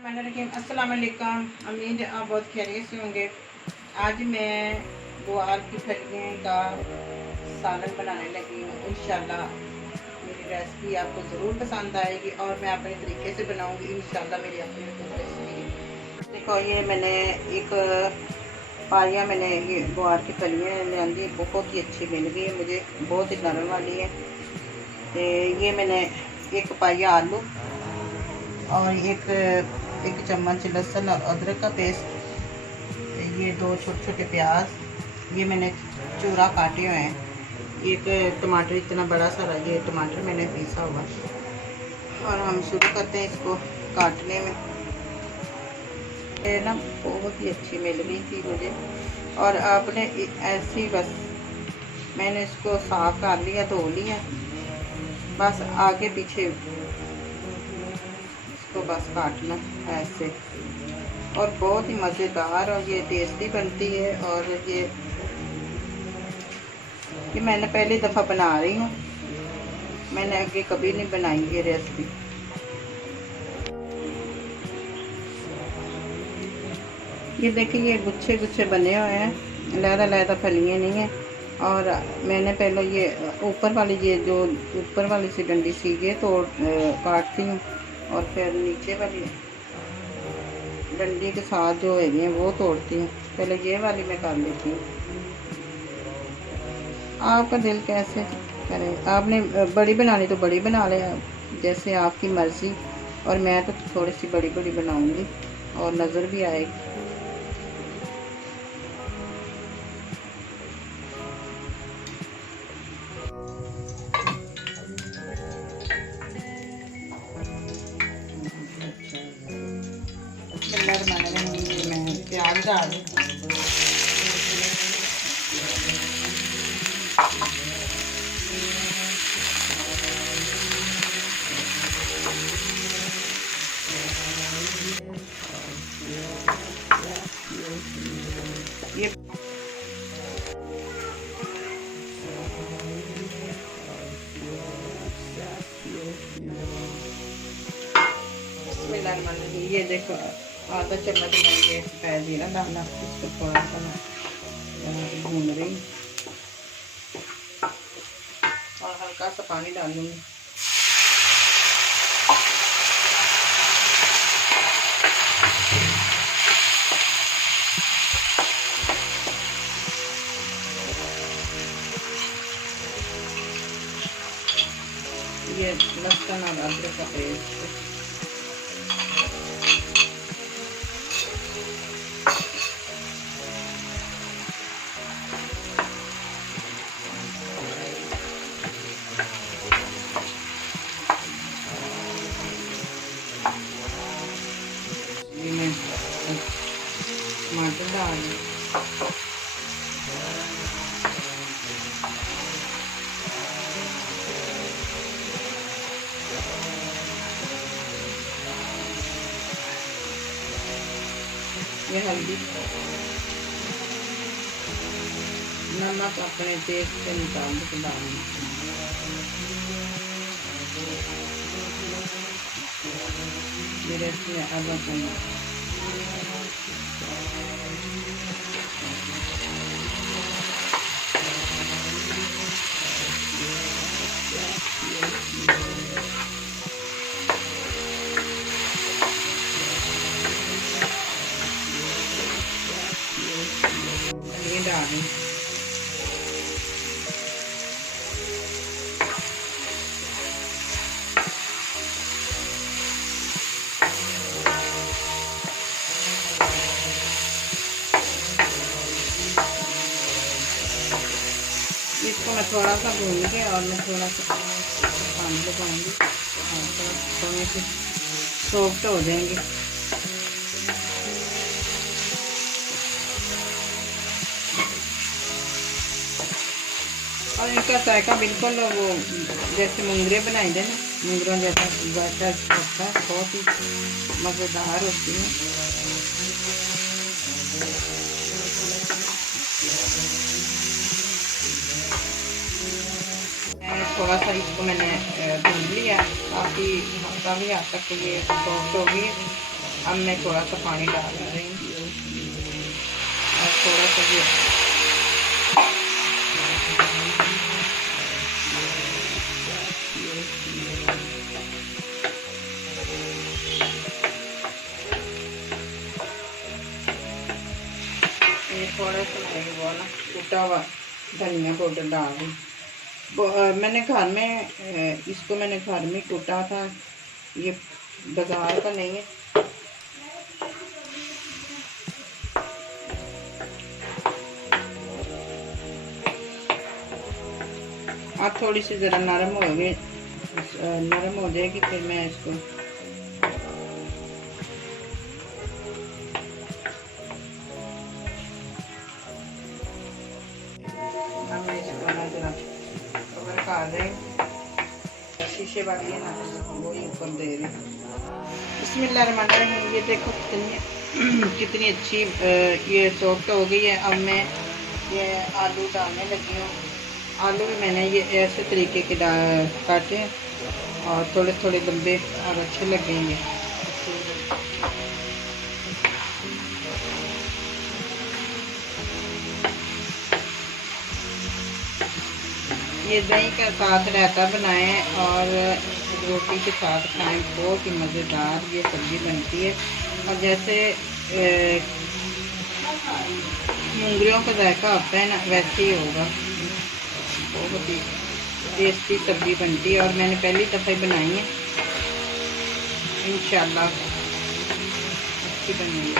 अस्सलाम वालेकुम। उम्मीद आप बहुत खैरियत से होंगे। आज मैं गुआर की फलियों का सालन बनाने लगी हूँ। इंशाल्लाह मेरी रेसिपी आपको ज़रूर पसंद आएगी और मैं अपने तरीके से बनाऊँगी। इंशाल्लाह मेरी अपनी रेसिपी। देखो ये मैंने एक पारियाँ मैंने ये गुआर की फलियाँ ली, बहुत ही अच्छी मिल गई है मुझे, बहुत ही नरम वाली है। तो ये मैंने एक पाया आलू और एक चम्मच लहसुन और अदरक का पेस्ट, ये 2 छोटे छोटे प्याज ये मैंने चूरा काटे हुए हैं, एक टमाटर इतना बड़ा सारा ये टमाटर मैंने पीसा हुआ। और हम शुरू करते हैं इसको काटने में। ये ना बहुत ही अच्छी मिल गई थी मुझे, और आपने ऐसी बस मैंने इसको साफ कर लिया, धो लिया, बस आगे पीछे इसको बस काटना ऐसे। और बहुत ही मज़ेदार और ये टेस्टी बनती है। और ये मैंने पहली दफ़ा बना रही हूँ, मैंने आगे कभी नहीं बनाई ये रेसिपी। ये देखिए ये गुच्छे गुच्छे बने हुए हैं, लहदा फलियाँ नहीं हैं। और मैंने पहले ये ऊपर वाली ये जो ऊपर वाली सी डंडी सी ये तो काटती हूँ, और फिर नीचे वाली डंडी के साथ जो है वो तोड़ती हूँ। पहले ये वाली मैं कर लेती हूँ। आपका दिल कैसे करे, आपने बड़ी बनानी तो बड़ी बना ले, जैसे आपकी मर्ज़ी। और मैं तो थोड़ी सी बड़ी बड़ी बनाऊँगी और नज़र भी आएगी। मैं प्याज डाल ये ये देखो आधा चम्मच मैं ये पै दिया डालना, इसको थोड़ा सा भून रही और हल्का सा पानी डालूंगी। ये लहसुन और अदरक का पेस्ट, ये मैं टमाटर डाल ये हल्दी, नमक अपने टेस्ट के मुताबिक डालना। मेरे इसमें आधा चम्मच ये डालें। इसको मैं थोड़ा सा भून के और मैं थोड़ा सा पानी लगाऊंगी और थोड़े से सॉफ्ट हो जाएंगे। और इनका जायका बिल्कुल वो जैसे मुंगरे बनाए थे ना, मुंगरों जैसा होता है, बहुत ही मज़ेदार होती है। थोड़ा सा इसको मैंने भून लिया, काफ़ी हफ्ता भी हद तक ये सॉफ्ट हो गई। अब मैं थोड़ा सा पानी डाल रही हूँ और थोड़ा सा ये थोड़ा सा मैं वो ना टूटा हुआ धनिया पाउडर डाल रही। मैंने घर में इसको मैंने घर में कूटा था, ये बाजार का नहीं है। अब थोड़ी सी ज़रा नरम हो जाएगी फिर मैं इसको कवर कर दें। शीशे वाली है ना, वो ऊपर दे रही। बिस्मिल्लाहिर्रहमानिर्रहीम। ये देखो कितनी अच्छी ये सॉफ्ट हो गई है। अब मैं ये आलू डालने लगी हूँ। आलू भी मैंने ये ऐसे तरीके के काटे और थोड़े थोड़े लंबे और अच्छे लगेंगे। ये दही के साथ रायता बनाएं और रोटी के साथ खाएं, बहुत ही मज़ेदार ये सब्ज़ी बनती है। और जैसे मूंगरियों का जायका होता है ना, वैसे ही होगा। बहुत ही टेस्टी सब्ज़ी बनती है और मैंने पहली दफ़ा बनाई है। इंशाल्लाह अच्छी बनेगी।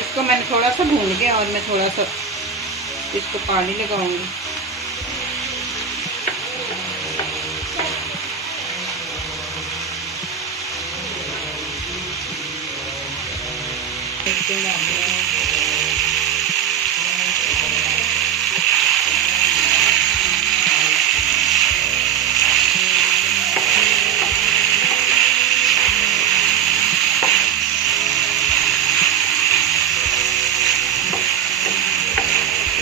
इसको मैंने थोड़ा सा भून के और मैं थोड़ा सा इसको पानी लगाऊंगी।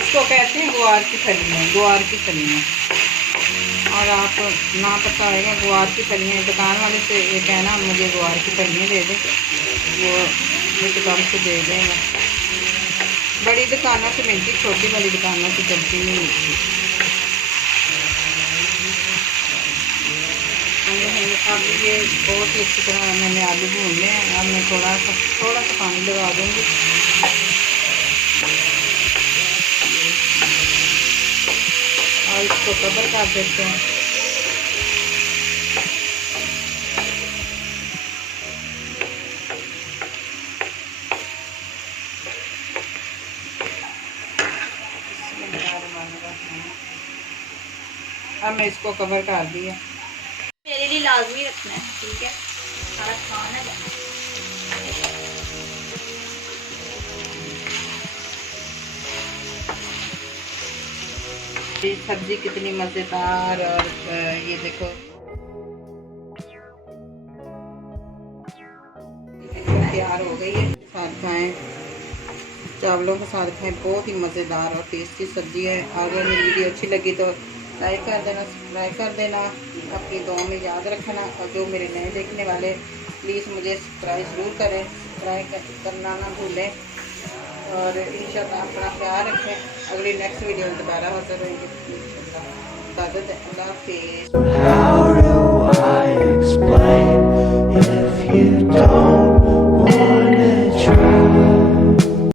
इसको कहते हैं गुआर की फलियाँ। और आप ना पता होगा गुआर की फलियाँ, दुकान वाले से ये कहना मुझे गुआर की फलियाँ दे दें, वो एकदम से दे देगा। बड़ी दुकानों से मिलती, छोटी वाली दुकानों से चलती नहीं मिलती। अब ये बहुत ही अच्छी तरह मैंने आलू भून लिए हैं। अब मैं थोड़ा सा पानी लगा दूँगी और इसको कवर कर देते हैं। अब मैं इसको कवर कर दिया। मेरे लिए लाजमी रखना है, ठीक है, सारा खाना है। ये सब्जी कितनी मज़ेदार। और ये देखो तैयार हो गई है। साथ खाएं, चावलों के साथ खाएं, बहुत ही मज़ेदार और टेस्टी सब्जी है। अगर मेरी वीडियो अच्छी लगी तो लाइक कर देना, सब्सक्राइब कर देना, अपनी दुआ में याद रखना। और जो मेरे नए देखने वाले प्लीज़ मुझे सब्सक्राइब ज़रूर करें, सब्सक्राइब करना ना भूलें। और इंशाल्लाह अपना ख्याल रखें। अगली नेक्स्ट वीडियो में दोबारा हाजिर होंगे। अल्लाह हाफ़िज़।